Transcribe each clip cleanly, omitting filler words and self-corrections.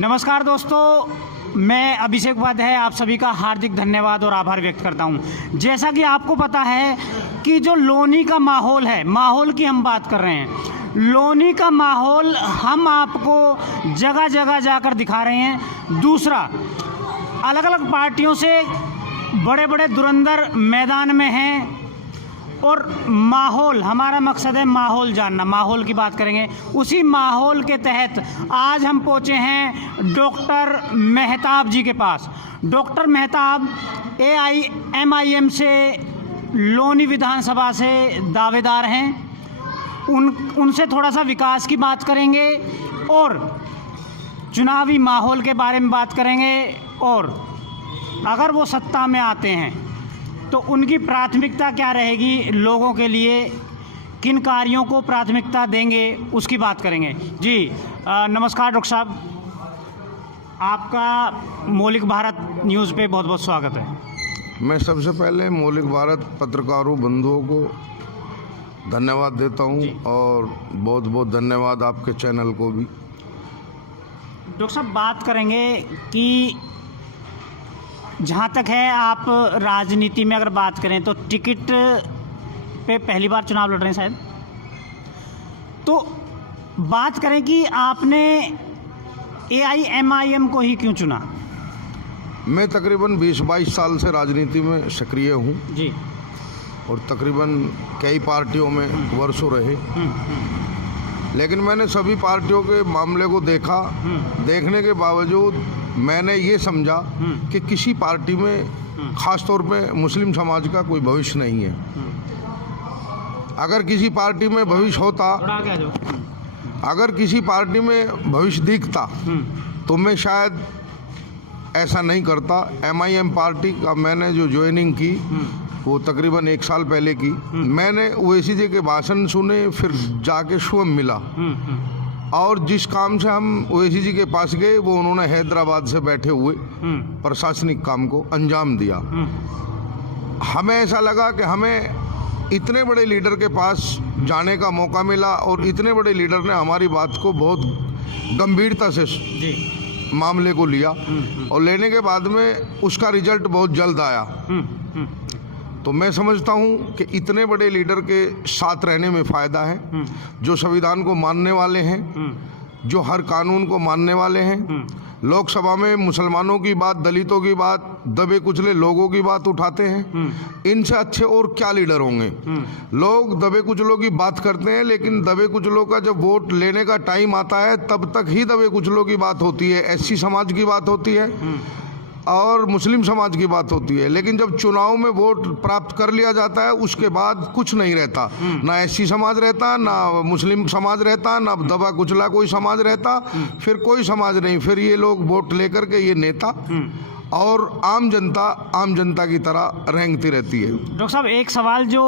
नमस्कार दोस्तों, मैं अभिषेक उपाध्याय आप सभी का हार्दिक धन्यवाद और आभार व्यक्त करता हूं। जैसा कि आपको पता है कि जो लोनी का माहौल है, माहौल की हम बात कर रहे हैं, लोनी का माहौल हम आपको जगह जगह जाकर दिखा रहे हैं। दूसरा, अलग अलग पार्टियों से बड़े बड़े धुरंधर मैदान में हैं और माहौल, हमारा मकसद है माहौल जानना, माहौल की बात करेंगे। उसी माहौल के तहत आज हम पहुंचे हैं डॉक्टर मेहताब जी के पास। डॉक्टर मेहताब AIMIM से लोनी विधानसभा से दावेदार हैं। उनसे थोड़ा सा विकास की बात करेंगे और चुनावी माहौल के बारे में बात करेंगे, और अगर वो सत्ता में आते हैं तो उनकी प्राथमिकता क्या रहेगी, लोगों के लिए किन कार्यों को प्राथमिकता देंगे, उसकी बात करेंगे। जी नमस्कार डॉक्टर साहब, आपका मौलिक भारत न्यूज़ पे बहुत बहुत स्वागत है। मैं सबसे पहले मौलिक भारत पत्रकारों बंधुओं को धन्यवाद देता हूं और बहुत बहुत धन्यवाद आपके चैनल को भी। डॉक्टर साहब, बात करेंगे कि जहाँ तक है आप राजनीति में अगर बात करें तो टिकट पे पहली बार चुनाव लड़ रहे हैं शायद, तो बात करें कि आपने AIMIM को ही क्यों चुना? मैं तकरीबन 20-22 साल से राजनीति में सक्रिय हूँ जी, और तकरीबन कई पार्टियों में वर्षों रहे, लेकिन मैंने सभी पार्टियों के मामले को देखा। देखने के बावजूद मैंने ये समझा कि किसी पार्टी में खास तौर पे मुस्लिम समाज का कोई भविष्य नहीं है। अगर किसी पार्टी में भविष्य होता, अगर किसी पार्टी में भविष्य दिखता तो मैं शायद ऐसा नहीं करता। MIM पार्टी का मैंने जो ज्वाइनिंग की वो तकरीबन 1 साल पहले की। मैंने ओवैसी जी के भाषण सुने, फिर जाके शुभम मिला, और जिस काम से हम ओवैसी जी के पास गए वो उन्होंने हैदराबाद से बैठे हुए प्रशासनिक काम को अंजाम दिया। हमें ऐसा लगा कि हमें इतने बड़े लीडर के पास जाने का मौका मिला और इतने बड़े लीडर ने हमारी बात को बहुत गंभीरता से मामले को लिया, और लेने के बाद में उसका रिजल्ट बहुत जल्द आया। तो मैं समझता हूं कि इतने बड़े लीडर के साथ रहने में फ़ायदा है, जो संविधान को मानने वाले हैं, जो हर कानून को मानने वाले हैं। लोकसभा में मुसलमानों की बात, दलितों की बात, दबे कुचले लोगों की बात उठाते हैं। इनसे अच्छे और क्या लीडर होंगे। लोग दबे कुचलों की बात करते हैं, लेकिन दबे कुचलों का जब वोट लेने का टाइम आता है तब तक ही दबे कुचलों की बात होती है, SC समाज की बात होती है और मुस्लिम समाज की बात होती है। लेकिन जब चुनाव में वोट प्राप्त कर लिया जाता है उसके बाद कुछ नहीं रहता, ना SC समाज रहता, ना मुस्लिम समाज रहता, ना दबा कुचला कोई समाज रहता, फिर कोई समाज नहीं। फिर ये लोग वोट लेकर के ये नेता और आम जनता की तरह रेंगती रहती है। डॉक्टर साहब, एक सवाल जो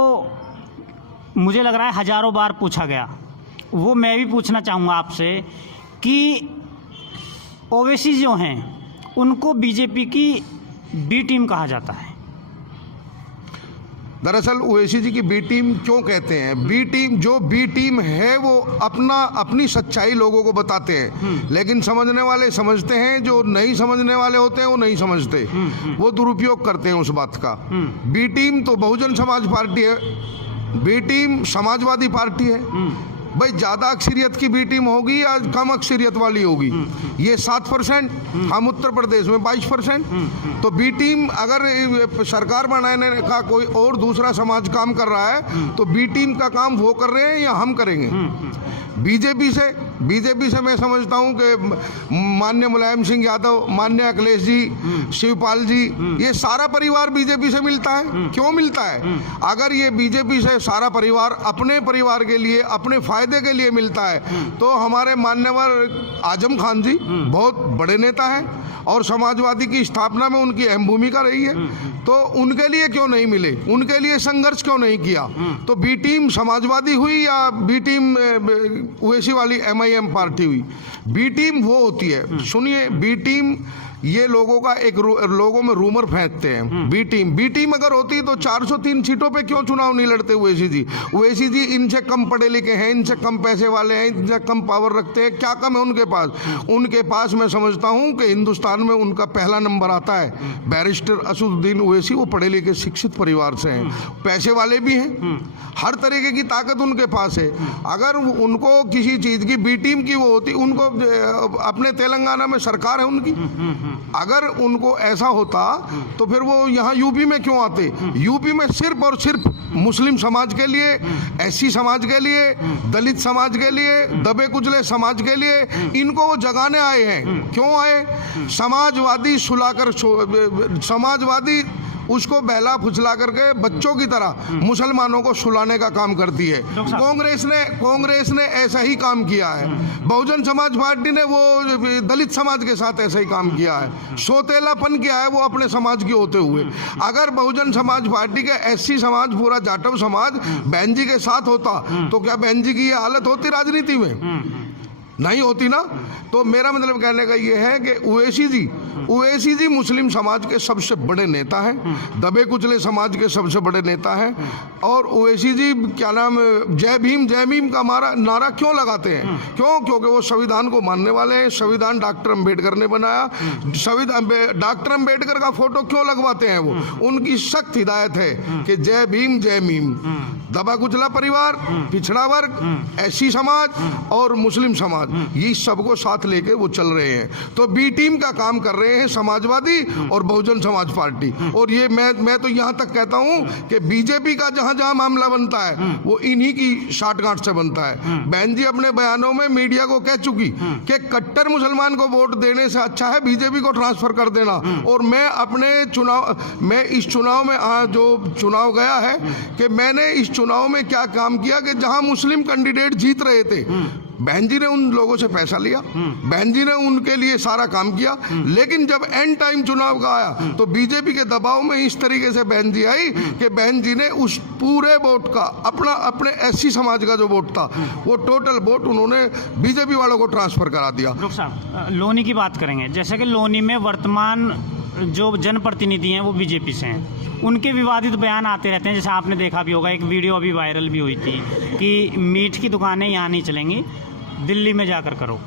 मुझे लग रहा है हजारों बार पूछा गया, वो मैं भी पूछना चाहूँगा आपसे कि ओवैसी जो हैं उनको BJP की B टीम कहा जाता है। दरअसल ओवैसी जी की B टीम क्यों कहते हैं? जो B टीम है वो अपनी सच्चाई लोगों को बताते हैं, लेकिन समझने वाले समझते हैं, जो नहीं समझने वाले होते हैं वो नहीं समझते, वो दुरुपयोग करते हैं उस बात का। B टीम तो बहुजन समाज पार्टी है, B टीम समाजवादी पार्टी है। भाई ज़्यादा अक्सरियत की B टीम होगी या कम अक्सरियत वाली होगी? ये 7%, हम उत्तर प्रदेश में 22%। तो B टीम अगर सरकार बनाने का कोई और दूसरा समाज काम कर रहा है तो B टीम का काम वो कर रहे हैं या हम करेंगे? बीजेपी से मैं समझता हूं कि माननीय मुलायम सिंह यादव, माननीय अखिलेश जी, शिवपाल जी, ये सारा परिवार बीजेपी से मिलता है। क्यों मिलता है? अगर ये बीजेपी से सारा परिवार अपने परिवार के लिए, अपने फायदे के लिए मिलता है तो हमारे मान्यवर आजम खान जी बहुत बड़े नेता हैं और समाजवादी की स्थापना में उनकी अहम भूमिका रही है, तो उनके लिए क्यों नहीं मिले? उनके लिए संघर्ष क्यों नहीं किया? तो B टीम समाजवादी हुई या B टीम ओवैसी वाली MIM पार्टी हुई? B टीम वो होती है, सुनिए, B टीम ये लोगों का लोगों में रूमर फेंकते हैं। बी टीम अगर होती तो 403 सीटों पे क्यों चुनाव नहीं लड़ते ओवैसी जी? ओवैसी जी इनसे कम पढ़े लिखे हैं, इनसे कम पैसे वाले हैं, इनसे कम पावर रखते हैं, क्या कम है उनके पास? उनके पास मैं समझता हूं कि हिंदुस्तान में उनका पहला नंबर आता है। बैरिस्टर असदुद्दीन ओवैसी वो पढ़े लिखे शिक्षित परिवार से हैं, पैसे वाले भी हैं, हर तरीके की ताकत उनके पास है। अगर उनको किसी चीज की बी टीम की वो होती, उनको अपने तेलंगाना में सरकार है उनकी, अगर उनको ऐसा होता तो फिर वो यहाँ यूपी में क्यों आते? यूपी में सिर्फ और सिर्फ मुस्लिम समाज के लिए, एससी समाज के लिए, दलित समाज के लिए, दबे कुचले समाज के लिए इनको वो जगाने आए हैं। क्यों आए? समाजवादी सुलाकर, समाजवादी उसको बहला फुसला करके बच्चों की तरह मुसलमानों को सुलाने का काम करती है। कांग्रेस ने ऐसा ही काम किया है। बहुजन समाज पार्टी ने वो दलित समाज के साथ ऐसा ही काम किया है, सोतेलापन किया है वो अपने समाज के होते हुए। अगर बहुजन समाज पार्टी के एससी समाज, पूरा जाटव समाज बहन जी के साथ होता तो क्या बहन जी की ये हालत होती राजनीति में? नहीं होती ना। तो मेरा मतलब कहने का ये है कि ओवैसी जी मुस्लिम समाज के सबसे बड़े नेता हैं, दबे कुचले समाज के सबसे बड़े नेता हैं। और ओवैसी जी क्या नाम, जय भीम का नारा क्यों लगाते हैं? क्यों? क्योंकि वो संविधान को मानने वाले हैं। संविधान डॉक्टर अंबेडकर ने बनाया। डॉक्टर अंबेडकर का फोटो क्यों लगवाते हैं वो? उनकी सख्त हिदायत है कि जय भीम। दबा कुचला परिवार, पिछड़ा वर्ग, एससी समाज और मुस्लिम समाज, ये सबको साथ लेके वो चल रहे हैं। तो बी टीम का काम कर रहे हैं समाजवादी और बहुजन समाज पार्टी। और ये मैं तो यहाँ तक कहता हूँ कि बीजेपी का जहाँ मामला बनता है वो इन्हीं की साठगांठ से बनता है। बहन जी अपने बयानों में मीडिया को कह चुकी कि कट्टर मुसलमान को वोट देने से अच्छा है बीजेपी को ट्रांसफर कर देना। और मैं इस चुनाव में जो चुनाव गया है कि मैंने इस चुनाव में क्या काम किया कि जहां मुस्लिम कैंडिडेट जीत रहे थे, बहन जी ने उन लोगों से पैसा लिया, बहन जी ने उनके लिए सारा काम किया। लेकिन जब एंड टाइम चुनाव का आया तो बीजेपी के दबाव में इस तरीके से बहन जी आई कि बहन जी ने उस पूरे वोट का अपने एससी समाज का जो वोट था वो टोटल वोट उन्होंने बीजेपी वालों को ट्रांसफर करा दिया। डॉक्टर साहब, लोनी की बात करेंगे। जैसे कि लोनी में वर्तमान जो जनप्रतिनिधि हैं वो बीजेपी से हैं, उनके विवादित बयान आते रहते हैं। जैसे आपने देखा भी होगा, एक वीडियो अभी वायरल भी हुई थी कि मीट की दुकानें यहाँ नहीं चलेंगी, दिल्ली में जाकर करो।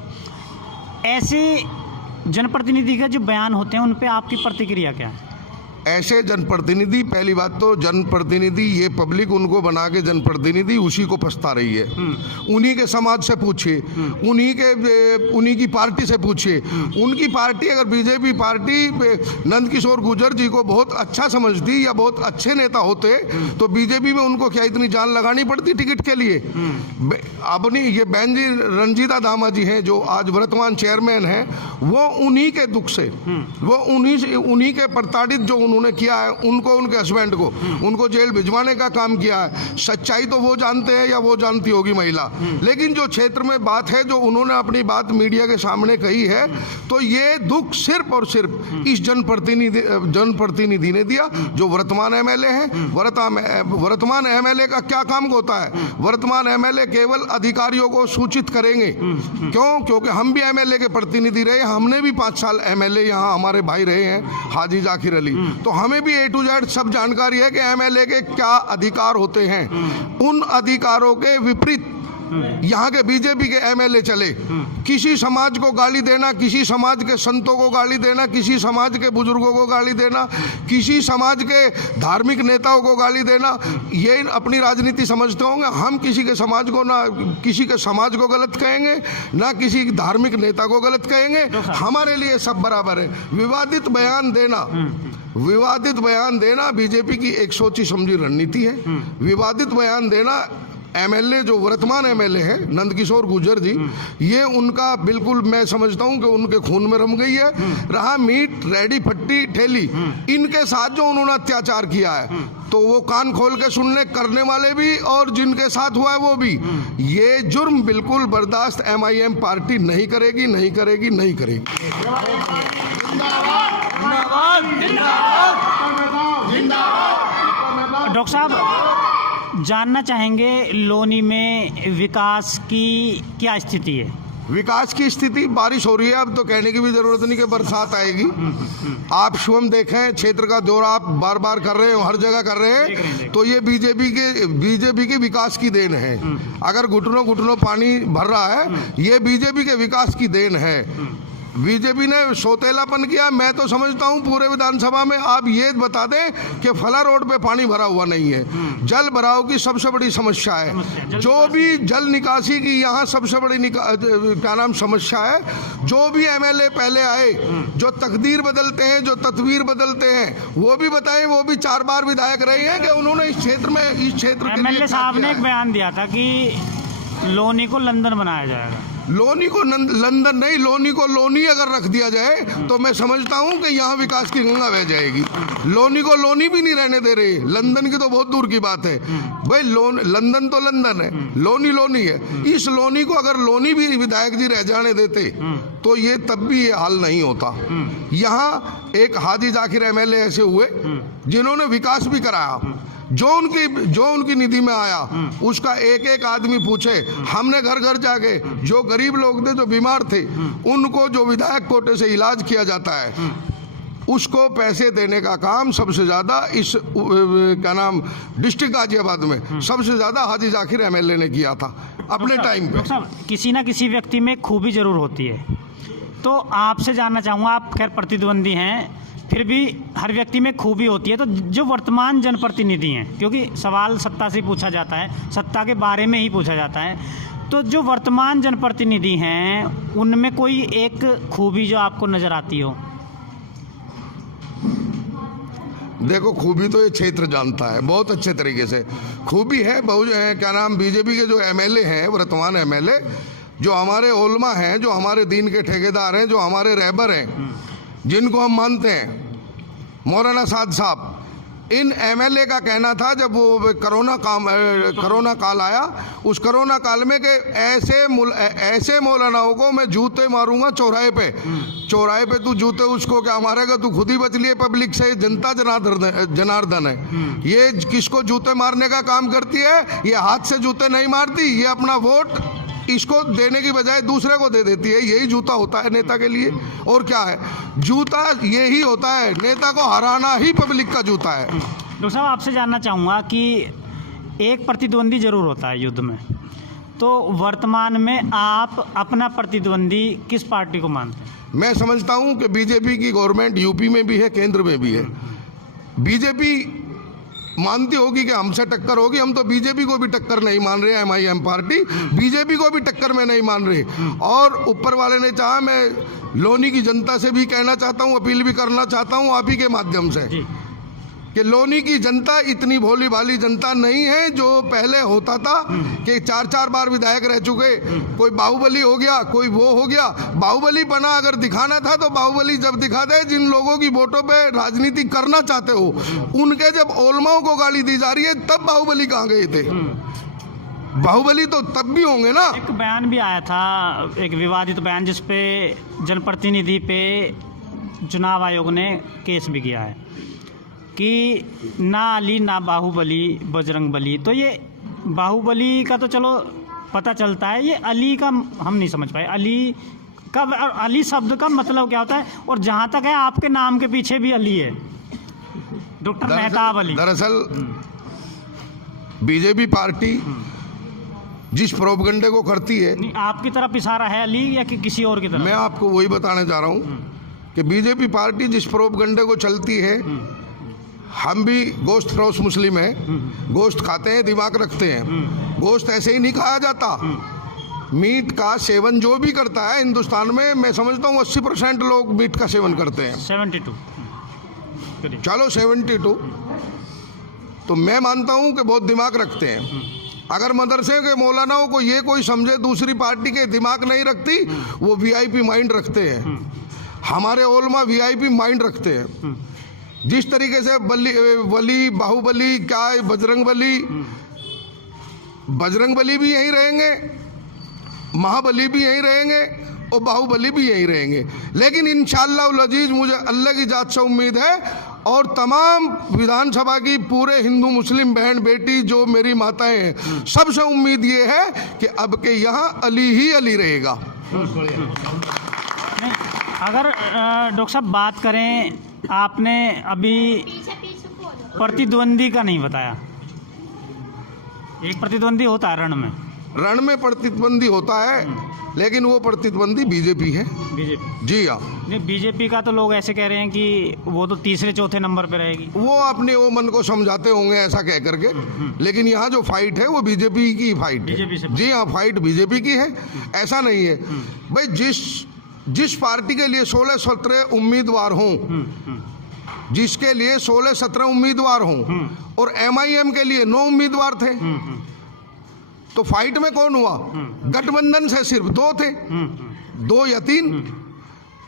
ऐसे जनप्रतिनिधि के जो बयान होते हैं उन पे आपकी प्रतिक्रिया क्या है? ऐसे जनप्रतिनिधि, पहली बात तो जनप्रतिनिधि, ये पब्लिक उनको बना के जनप्रतिनिधि उसी को पछता रही है। उन्हीं के समाज से पूछिए, उन्हीं की पार्टी से पूछिए। उनकी पार्टी अगर बीजेपी पार्टी नंद किशोर गुर्जर जी को बहुत अच्छा समझती या बहुत अच्छे नेता होते तो बीजेपी में उनको क्या इतनी जान लगानी पड़ती टिकट के लिए? अपनी ये बहन जी रंजीता दामा जी हैं जो आज वर्तमान चेयरमैन हैं, वो उन्हीं के दुख से, वो उन्हीं के प्रताड़ित जो उन्होंने किया है, उनको, उनके हस्बैंड को, उनको जेल भिजवाने का काम किया है। सच्चाई तो वो जानते हैं या वो जानती होगी महिला, लेकिन जो क्षेत्र में बात है, जो उन्होंने अपनी बात मीडिया के सामने कही है, तो ये दुख सिर्फ और सिर्फ इस जनप्रतिनिधि ने दिया जो वर्तमान एमएलए हैं। वर्तमान एमएलए का क्या काम होता है? वर्तमान एमएलए केवल अधिकारियों को सूचित करेंगे। क्यों? क्योंकि हम भी एमएलए के प्रतिनिधि रहे, हमने भी 5 साल एमएलए यहाँ हमारे भाई रहे हैं, हाजी जाकिर अली, तो हमें भी A to Z सब जानकारी है कि एमएलए के क्या अधिकार होते हैं। उन अधिकारों के विपरीत यहाँ के बीजेपी के एमएलए चले। किसी समाज को गाली देना, किसी समाज के संतों को गाली देना, किसी समाज के बुजुर्गों को गाली देना, किसी समाज के धार्मिक नेताओं को गाली देना, ये अपनी राजनीति समझते होंगे। हम किसी के समाज को, ना किसी के समाज को गलत कहेंगे, ना किसी धार्मिक नेता को गलत कहेंगे। हमारे लिए सब बराबर है। विवादित बयान देना बीजेपी की एक सोची समझी रणनीति है। विवादित बयान देना एमएलए जो वर्तमान एमएलए है नंद किशोर गुर्जर जी, ये उनका बिल्कुल मैं समझता हूं कि उनके खून में रम गई है। रहा मीट रेडी फट्टी ठेली, इनके साथ जो उन्होंने अत्याचार किया है, तो वो कान खोल के सुनने करने वाले भी और जिनके साथ हुआ है वो भी। ये जुर्म बिल्कुल बर्दाश्त MIM पार्टी नहीं करेगी, नहीं करेगी, नहीं करेगी। डॉक्टर साहब, जानना चाहेंगे लोनी में विकास की क्या स्थिति है? विकास की स्थिति, बारिश हो रही है, अब तो कहने की भी जरूरत नहीं कि बरसात आएगी। आप स्वयं देखें, क्षेत्र का दौरा आप बार बार कर रहे हो, हर जगह कर रहे हैं, तो ये बीजेपी के विकास की देन है। अगर घुटनों घुटनों पानी भर रहा है, ये बीजेपी के विकास की देन है। बीजेपी ने सौतेलापन किया। मैं तो समझता हूं पूरे विधानसभा में आप ये बता दें कि फला रोड पे पानी भरा हुआ नहीं है। जल भराव की सबसे बड़ी समस्या है। जो भी जल निकासी की यहाँ सबसे बड़ी समस्या है। जो भी एमएलए पहले आए, जो तकदीर बदलते हैं, जो तस्वीर बदलते हैं, वो भी बताएं। वो भी 4 बार विधायक रहे हैं कि उन्होंने इस क्षेत्र के एमएलए साहब ने एक बयान दिया था कि लोनी को लंदन बनाया जाएगा। लोनी को लंदन नहीं, लोनी को लोनी अगर रख दिया जाए तो मैं समझता हूं कि यहाँ विकास की गंगा बह जाएगी। लोनी को लोनी भी नहीं रहने दे रहे, लंदन की तो बहुत दूर की बात है भाई। लंदन तो लंदन है, लोनी लोनी है। इस लोनी को अगर लोनी भी विधायक जी रह जाने देते तो ये तब भी ये हाल नहीं होता। यहाँ एक हाजी जाकिर एमएलए ऐसे हुए जिन्होंने विकास भी कराया। जो उनकी निधि में आया उसका एक एक आदमी पूछे। हमने घर घर जाके जो गरीब लोग थे, जो बीमार थे, उनको जो विधायक कोटे से इलाज किया जाता है, उसको पैसे देने का काम सबसे ज्यादा इस डिस्ट्रिक्ट गाजियाबाद में सबसे ज्यादा हाजी जाकिर एमएलए ने किया था अपने टाइम पे। किसी ना किसी व्यक्ति में खूबी जरूर होती है, तो आपसे जानना चाहूँगा, आप खैर प्रतिद्वंदी हैं, फिर भी हर व्यक्ति में खूबी होती है। तो जो वर्तमान जनप्रतिनिधि हैं, क्योंकि सवाल सत्ता से पूछा जाता है, सत्ता के बारे में ही पूछा जाता है, तो जो वर्तमान जनप्रतिनिधि हैं उनमें कोई एक खूबी जो आपको नज़र आती हो? देखो, खूबी तो ये क्षेत्र जानता है बहुत अच्छे तरीके से। खूबी है बीजेपी के जो एमएलए हैं, वर्तमान एमएलए, जो हमारे ओलमा हैं, जो हमारे दीन के ठेकेदार हैं, जो हमारे रहबर हैं, जिनको हम मानते हैं, मौलाना साद साहब, इन एमएलए का कहना था जब वो कोरोना काल आया, उस कोरोना काल में कि ऐसे मौलानाओं को मैं जूते मारूंगा चौराहे पे तू जूते उसको क्या मारेगा, तू खुद ही बच लिए पब्लिक से। जनता जनार्दन है, ये किसको जूते मारने का काम करती है? ये हाथ से जूते नहीं मारती, ये अपना वोट इसको देने की बजाय दूसरे को दे देती है। यही जूता होता है नेता के लिए, और क्या है? जूता यही होता है, नेता को हराना ही पब्लिक का जूता है। डॉक्टर साहब, आपसे जानना चाहूँगा कि एक प्रतिद्वंदी जरूर होता है युद्ध में, तो वर्तमान में आप अपना प्रतिद्वंदी किस पार्टी को मानते हैं? मैं समझता हूँ कि बीजेपी की गवर्नमेंट यूपी में भी है, केंद्र में भी है। बीजेपी मानती होगी कि हमसे टक्कर होगी, हम तो बीजेपी को भी टक्कर नहीं मान रहे हैं। एमआईएम पार्टी बीजेपी को भी टक्कर में नहीं मान रही। और ऊपर वाले ने चाहा, मैं लोनी की जनता से भी कहना चाहता हूं, अपील भी करना चाहता हूं आप ही के माध्यम से, कि लोनी की जनता इतनी भोली भाली जनता नहीं है जो पहले होता था कि 4 बार विधायक रह चुके, कोई बाहुबली हो गया, कोई वो हो गया। बाहुबली बना अगर दिखाना था तो बाहुबली जब दिखा दे जिन लोगों की वोटों पे राजनीति करना चाहते हो, उनके जब ओलमाओं को गाली दी जा रही है तब बाहुबली कहाँ गए थे? बाहुबली तो तब भी होंगे ना। एक बयान भी आया था, एक विवादित बयान, जिसपे जनप्रतिनिधि पे चुनाव आयोग ने केस भी किया है कि ना अली ना बाहुबली बजरंग बली। तो ये बाहुबली का तो चलो पता चलता है, ये अली का हम नहीं समझ पाए। अली शब्द का मतलब क्या होता है? और जहाँ तक है आपके नाम के पीछे भी अली है, डॉक्टर मेहताब अली। दरअसल बीजेपी पार्टी जिस प्रोपगंडे को करती है, आपकी तरफ इशारा है अली या कि किसी और की तरफ? मैं आपको वही बताने जा रहा हूँ कि बीजेपी पार्टी जिस प्रोपगंडे को चलती है, हम भी गोश्त फरोश मुस्लिम हैं, गोश्त खाते हैं, दिमाग रखते हैं। गोश्त ऐसे ही नहीं खाया जाता। मीट का सेवन जो भी करता है हिंदुस्तान में, मैं समझता हूँ 80% लोग मीट का सेवन करते हैं। 72 चलो 72, तो मैं मानता हूँ कि बहुत दिमाग रखते हैं। अगर मदरसे के मौलानाओं को ये कोई समझे दूसरी पार्टी के दिमाग नहीं रखती, वो वीआईपी माइंड रखते हैं। हमारे ओलमा वीआईपी माइंड रखते हैं। जिस तरीके से वली बाहुबली क्या बजरंग बली भी यहीं रहेंगे, महाबली भी यहीं रहेंगे और बाहुबली भी यहीं रहेंगे। लेकिन इंशाअल्लाह अजीज, मुझे अल्लाह की जात से उम्मीद है और तमाम विधानसभा की पूरे हिंदू मुस्लिम बहन बेटी जो मेरी माताएं हैं, सबसे उम्मीद ये है कि अब के यहाँ अली ही अली रहेगा। नहीं, अगर डॉक्टर साहब बात करें, आपने अभी प्रतिद्वंदी का नहीं बताया। एक प्रतिद्वंदी होता है रण में प्रतिद्वंदी होता है, लेकिन वो प्रतिद्वंदी बीजेपी है। बीजेपी, जी हाँ। नहीं, बीजेपी का तो लोग ऐसे कह रहे हैं कि वो तो तीसरे चौथे नंबर पे रहेगी। वो अपने वो मन को समझाते होंगे ऐसा कह करके, लेकिन यहाँ जो फाइट है वो बीजेपी की फाइट बीजेपी से। है। जी हाँ, फाइट बीजेपी की है, ऐसा नहीं है भाई। जिस पार्टी के लिए 16-17 उम्मीदवार हों, जिसके लिए 16-17 उम्मीदवार हों और MIM के लिए 9 उम्मीदवार थे, तो फाइट में कौन हुआ? गठबंधन से सिर्फ 2 थे, 2 या 3।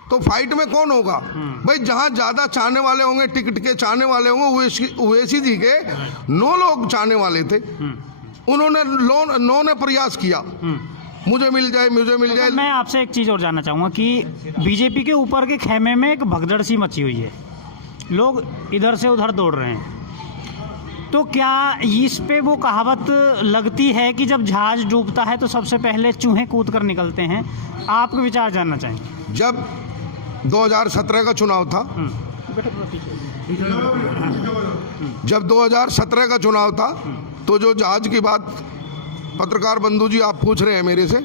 तो फाइट में कौन होगा भाई? जहां ज्यादा चाहने वाले होंगे, टिकट के चाहने वाले होंगे, ओवैसी जी के 9 लोग चाहने वाले थे, उन्होंने 9 ने प्रयास किया मुझे मिल जाए। तो मैं आपसे एक चीज़ और जानना चाहूँगा कि बीजेपी के ऊपर के खेमे में एक भगदड़ सी मची हुई है, लोग इधर से उधर दौड़ रहे हैं, तो क्या इस पे वो कहावत लगती है कि जब जहाज डूबता है तो सबसे पहले चूहे कूद कर निकलते हैं? आपके विचार जानना चाहेंगे। जब 2017 का चुनाव था, जब 2017 का चुनाव था, तो जो जहाज की बात पत्रकार बंधु जी आप पूछ रहे हैं मेरे से,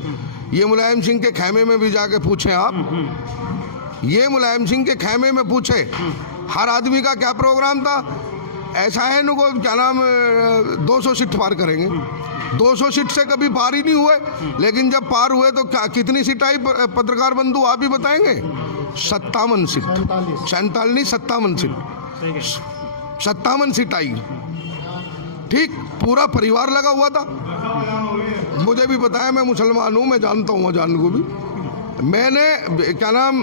ये मुलायम सिंह के खेमे में भी जाके पूछें आप, ये मुलायम सिंह के खेमे में पूछे हर आदमी का क्या प्रोग्राम था। ऐसा है इनको क्या नाम 200 सीट पार करेंगे, 200 सीट से कभी पार ही नहीं हुए, लेकिन जब पार हुए तो क्या कितनी सीट आई पत्रकार बंधु आप ही बताएंगे? 57 सीट, 47 नहीं 57 सीट, 57 सीट आई। ठीक, पूरा परिवार लगा हुआ था। मुझे भी पता है, मैं मुसलमान हूँ, मैं जानता हूँ अजान को भी। मैंने क्या नाम,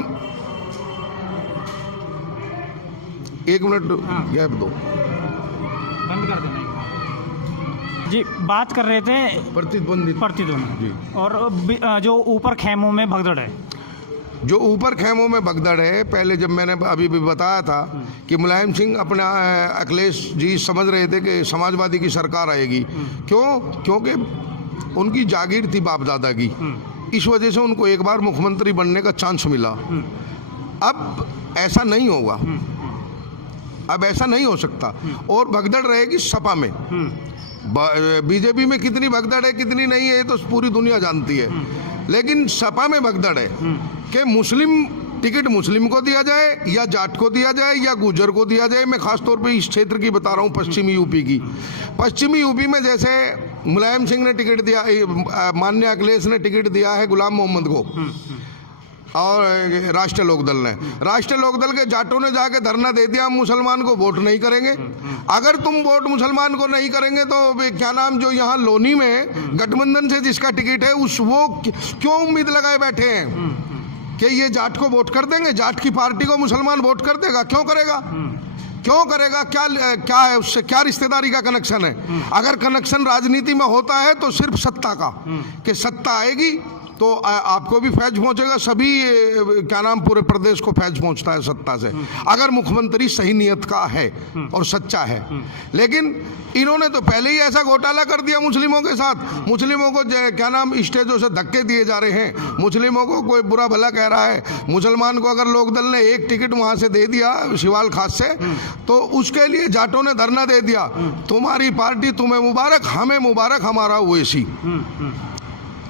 1 मिनट गैप दो, बंद कर देना जी। बात कर रहे थे प्रतिद्वंदी जी। और जो ऊपर खेमों में भगदड़ है, जो ऊपर खेमों में भगदड़ है, पहले जब मैंने अभी भी बताया था कि मुलायम सिंह अपना अखिलेश जी समझ रहे थे कि समाजवादी की सरकार आएगी। क्योंकि उनकी जागीर थी बाप दादा की, इस वजह से उनको एक बार मुख्यमंत्री बनने का चांस मिला। अब ऐसा नहीं होगा, अब ऐसा नहीं हो सकता, और भगदड़ रहेगी सपा में। बीजेपी में कितनी भगदड़ है कितनी नहीं है ये तो पूरी दुनिया जानती है, लेकिन सपा में भगदड़ है कि मुस्लिम टिकट मुस्लिम को दिया जाए या जाट को दिया जाए या गुजर को दिया जाए। मैं खास तौर पे इस क्षेत्र की बता रहा हूँ, पश्चिमी यूपी की। पश्चिमी यूपी में जैसे मुलायम सिंह ने टिकट दिया, माननीय अखिलेश ने टिकट दिया है गुलाम मोहम्मद को, और राष्ट्रीय लोकदल के जाटों ने जाके धरना दे दिया, हम मुसलमान को वोट नहीं करेंगे। अगर तुम वोट मुसलमान को नहीं करेंगे तो क्या नाम, जो यहाँ लोनी में गठबंधन से जिसका टिकट है वो क्यों उम्मीद लगाए बैठे हैं कि ये जाट को वोट कर देंगे, जाट की पार्टी को मुसलमान वोट कर देगा? क्यों करेगा? क्यों करेगा? क्या है उससे, क्या रिश्तेदारी का कनेक्शन है? अगर कनेक्शन राजनीति में होता है तो सिर्फ सत्ता का, कि सत्ता आएगी तो आपको भी फैज पहुंचेगा, सभी क्या नाम पूरे प्रदेश को फैज पहुंचता है सत्ता से, अगर मुख्यमंत्री सही नियत का है और सच्चा है। लेकिन इन्होंने तो पहले ही ऐसा घोटाला कर दिया मुस्लिमों के साथ। मुस्लिमों को क्या नाम स्टेजों से धक्के दिए जा रहे हैं, मुस्लिमों को कोई बुरा भला कह रहा है। मुसलमान को अगर लोकदल ने एक टिकट वहां से दे दिया शिवाल खास से, तो उसके लिए जाटों ने धरना दे दिया, तुम्हारी पार्टी तुम्हें मुबारक, हमें मुबारक हमारा ओवैसी।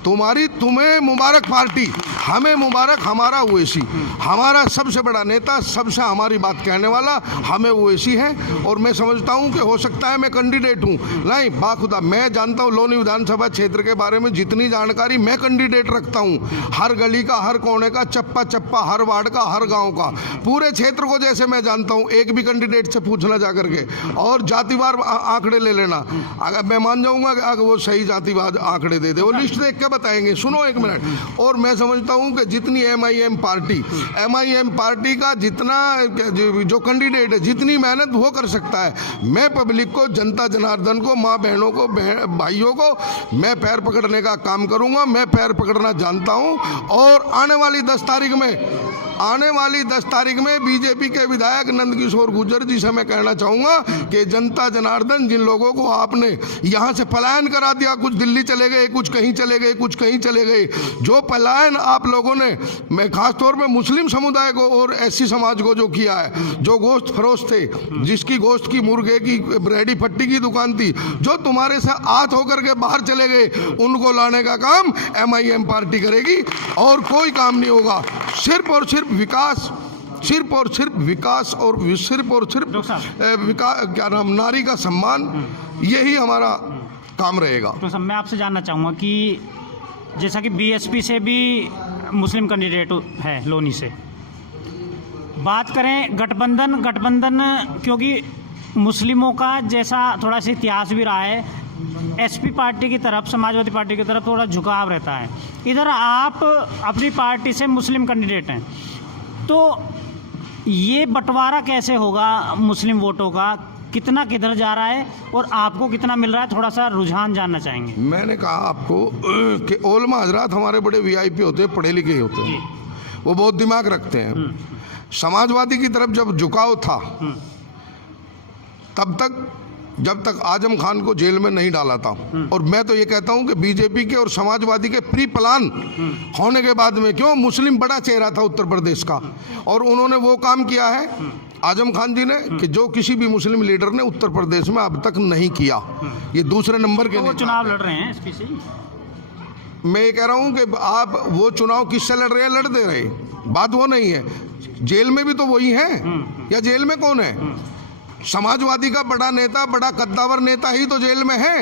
तुम्हें मुबारक पार्टी, हमें मुबारक हमारा ओवैसी। हमारा सबसे बड़ा नेता, सबसे हमारी बात कहने वाला हमें ओवैसी है। और मैं समझता हूं कि हो सकता है मैं कैंडिडेट हूं, नहीं बाखुदा मैं जानता हूं लोनी विधानसभा क्षेत्र के बारे में जितनी जानकारी मैं कैंडिडेट रखता हूं, हर गली का, हर कोने का, चप्पा चप्पा, हर वार्ड का, हर गाँव का, पूरे क्षेत्र को जैसे मैं जानता हूँ। एक भी कैंडिडेट से पूछना जा करके, और जातिवार आंकड़े ले लेना, अगर मैं मान जाऊंगा अगर वो सही जातिवाद आंकड़े दे दे, वो लिस्ट देख के बताएंगे। सुनो एक मिनट। और मैं समझता हूं कि जितनी MIM पार्टी का जितना जो कैंडिडेट है, जितनी मेहनत वो कर सकता है, मैं पब्लिक को, जनता जनार्दन को, माँ बहनों को, भाइयों को मैं पैर पकड़ने का काम करूंगा। मैं पैर पकड़ना जानता हूं, और आने वाली 10 तारीख में आने वाली 10 तारीख में बीजेपी के विधायक नंदकिशोर गुर्जर जी से मैं कहना चाहूंगा कि जनता जनार्दन, जिन लोगों को आपने यहां से पलायन करा दिया, कुछ दिल्ली चले गए, कुछ कहीं चले गए, कुछ कहीं चले गए, जो पलायन आप लोगों ने, मैं खास तौर पे मुस्लिम समुदाय को और एससी समाज को जो किया है, जो गोश्त फरोश थे, जिसकी गोश्त की, मुर्गे की, रेडी फट्टी की दुकान थी, जो तुम्हारे से आहत होकर के बाहर चले गए, उनको लाने का काम MIM पार्टी करेगी और कोई काम नहीं होगा। सिर्फ और सिर्फ विकास, सिर्फ और सिर्फ विकास और सिर्फ और सिर्फ विकास, क्या नाम, नारी का सम्मान, यही हमारा काम रहेगा। तो सब मैं आपसे जानना चाहूँगा कि जैसा कि BSP से भी मुस्लिम कैंडिडेट है लोनी से, बात करें गठबंधन क्योंकि मुस्लिमों का जैसा थोड़ा सा इतिहास भी रहा है, SP पार्टी की तरफ, समाजवादी पार्टी की तरफ थोड़ा झुकाव रहता है। इधर आप अपनी पार्टी से मुस्लिम कैंडिडेट हैं, तो ये बंटवारा कैसे होगा मुस्लिम वोटों का, कितना किधर जा रहा है और आपको कितना मिल रहा है, थोड़ा सा रुझान जानना चाहेंगे। मैंने कहा आपको कि ओलमा हजरात हमारे बड़े VIP होते हैं, पढ़े लिखे होते हैं, वो बहुत दिमाग रखते हैं। समाजवादी की तरफ जब झुकाव था, तब तक, जब तक आजम खान को जेल में नहीं डाला था। और मैं तो ये कहता हूं कि बीजेपी के और समाजवादी के प्री प्लान होने के बाद में, क्यों, मुस्लिम बड़ा चेहरा था उत्तर प्रदेश का, और उन्होंने वो काम किया है आजम खान जी ने कि जो किसी भी मुस्लिम लीडर ने उत्तर प्रदेश में अब तक नहीं किया। ये दूसरे नंबर के वो चुनाव लड़ रहे हैं SP से। मैं ये कह रहा हूं कि आप वो चुनाव किससे लड़ रहे हैं, लड़ दे रहे, बात वो नहीं है। जेल में भी तो वही है, या जेल में कौन है? समाजवादी का बड़ा नेता, बड़ा कद्दावर नेता ही तो जेल में है।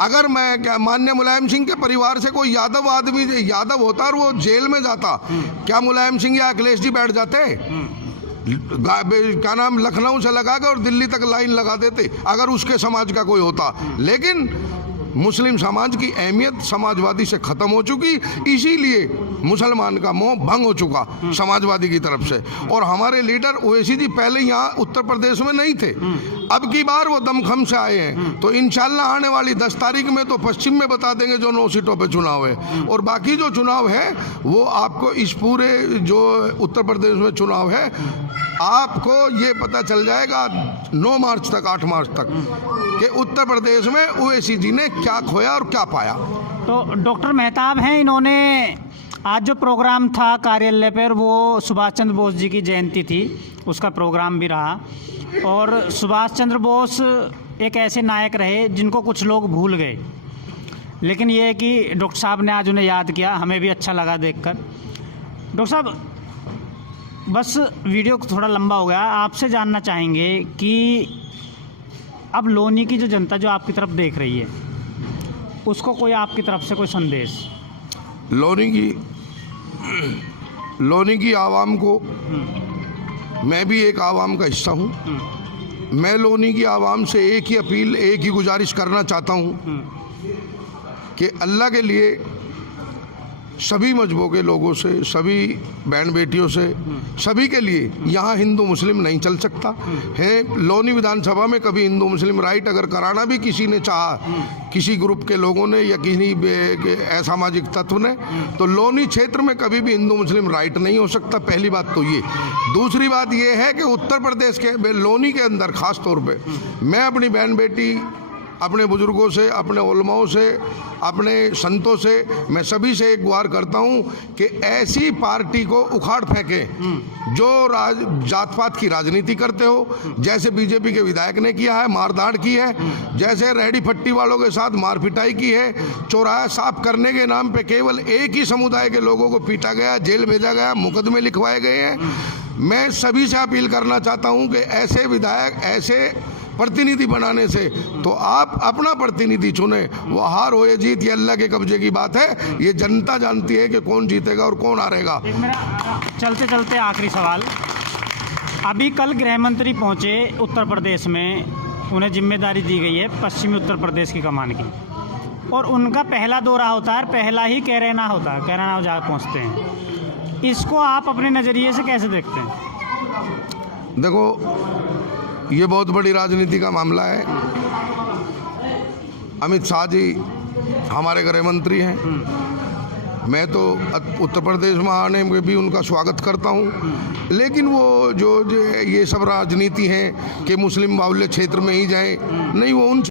अगर मैं, क्या माननीय मुलायम सिंह के परिवार से कोई यादव आदमी यादव होता और वो जेल में जाता, क्या मुलायम सिंह या अखिलेश जी बैठ जाते? क्या नाम, लखनऊ से लगा के और दिल्ली तक लाइन लगा देते अगर उसके समाज का कोई होता। लेकिन मुस्लिम समाज की अहमियत समाजवादी से खत्म हो चुकी, इसीलिए मुसलमान का मोह भंग हो चुका समाजवादी की तरफ से। और हमारे लीडर ओवैसी जी पहले यहाँ उत्तर प्रदेश में नहीं थे, अब की बार वो दमखम से आए हैं। तो इंशाल्लाह आने वाली 10 तारीख में तो पश्चिम में बता देंगे जो 9 सीटों पे चुनाव है, और बाकी जो चुनाव है वो आपको इस पूरे जो उत्तर प्रदेश में चुनाव है, आपको ये पता चल जाएगा 9 मार्च तक, 8 मार्च तक, कि उत्तर प्रदेश में ओवैसी जी ने क्या खोया और क्या पाया। तो डॉक्टर मेहताब हैं, इन्होंने आज जो प्रोग्राम था कार्यालय पर, वो सुभाष चंद्र बोस जी की जयंती थी, उसका प्रोग्राम भी रहा। और सुभाष चंद्र बोस एक ऐसे नायक रहे जिनको कुछ लोग भूल गए, लेकिन ये है कि डॉक्टर साहब ने आज उन्हें याद किया, हमें भी अच्छा लगा देखकर। डॉक्टर साहब, बस वीडियो थोड़ा लंबा हो गया, आपसे जानना चाहेंगे कि अब लोनी की जो जनता जो आपकी तरफ देख रही है, उसको कोई आपकी तरफ से कोई संदेश? लोनी की आवाम को, मैं भी एक आवाम का हिस्सा हूँ, मैं लोनी की आवाम से एक ही अपील, एक ही गुजारिश करना चाहता हूँ कि अल्लाह के लिए सभी मजहबों के लोगों से, सभी बहन बेटियों से, सभी के लिए यहाँ हिंदू मुस्लिम नहीं चल सकता है। लोनी विधानसभा में कभी हिंदू मुस्लिम राइट अगर कराना भी किसी ने चाहा, किसी ग्रुप के लोगों ने या किसी असामाजिक तत्व ने, तो लोनी क्षेत्र में कभी भी हिंदू मुस्लिम राइट नहीं हो सकता। पहली बात तो ये। दूसरी बात ये है कि उत्तर प्रदेश के लोनी के अंदर खास तौर पे मैं अपनी बहन बेटी, अपने बुजुर्गों से, अपने उलमाओं से, अपने संतों से, मैं सभी से एक गुहार करता हूं कि ऐसी पार्टी को उखाड़ फेंकें जो जात पात की राजनीति करते हो, जैसे बीजेपी के विधायक ने किया है, मारधाड़ की है, जैसे रेहड़ी फट्टी वालों के साथ मारपिटाई की है, चौराहा साफ करने के नाम पे केवल एक ही समुदाय के लोगों को पीटा गया, जेल भेजा गया, मुकदमे लिखवाए गए हैं। मैं सभी से अपील करना चाहता हूं कि ऐसे विधायक, ऐसे प्रतिनिधि बनाने से तो आप अपना प्रतिनिधि चुने, वो हार हो या जीत ये अल्लाह के कब्जे की बात है। ये जनता जानती है कि कौन जीतेगा और कौन हारेगा। एक मेरा चलते चलते आखिरी सवाल, अभी कल गृह मंत्री पहुंचे उत्तर प्रदेश में, उन्हें जिम्मेदारी दी गई है पश्चिमी उत्तर प्रदेश की कमान की, और उनका पहला दौरा होता है, पहला ही कैराना होता है, कैराना जहाँ पहुँचते हैं। इसको आप अपने नज़रिए से कैसे देखते हैं? देखो, ये बहुत बड़ी राजनीति का मामला है। अमित शाह जी हमारे गृह मंत्री हैं, मैं तो उत्तर प्रदेश में आने में भी उनका स्वागत करता हूँ, लेकिन वो जो ये सब राजनीति है कि मुस्लिम बाहुल्य क्षेत्र में ही जाएं, नहीं, वो उन